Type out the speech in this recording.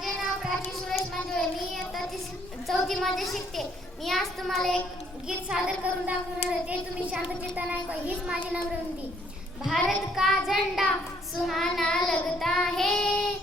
माझे नाव प्राची सुरेश मंजुळे. मी इयत्ता चौथी मध्ये शिकते. मी आज तुम्हाला एक गीत सादर करून दाखवणार आहे. ते तुम्ही शांत चित्ताने ऐका. हीच माझी नम्र विनंती. भारत का झंडा सुहाना लगता है,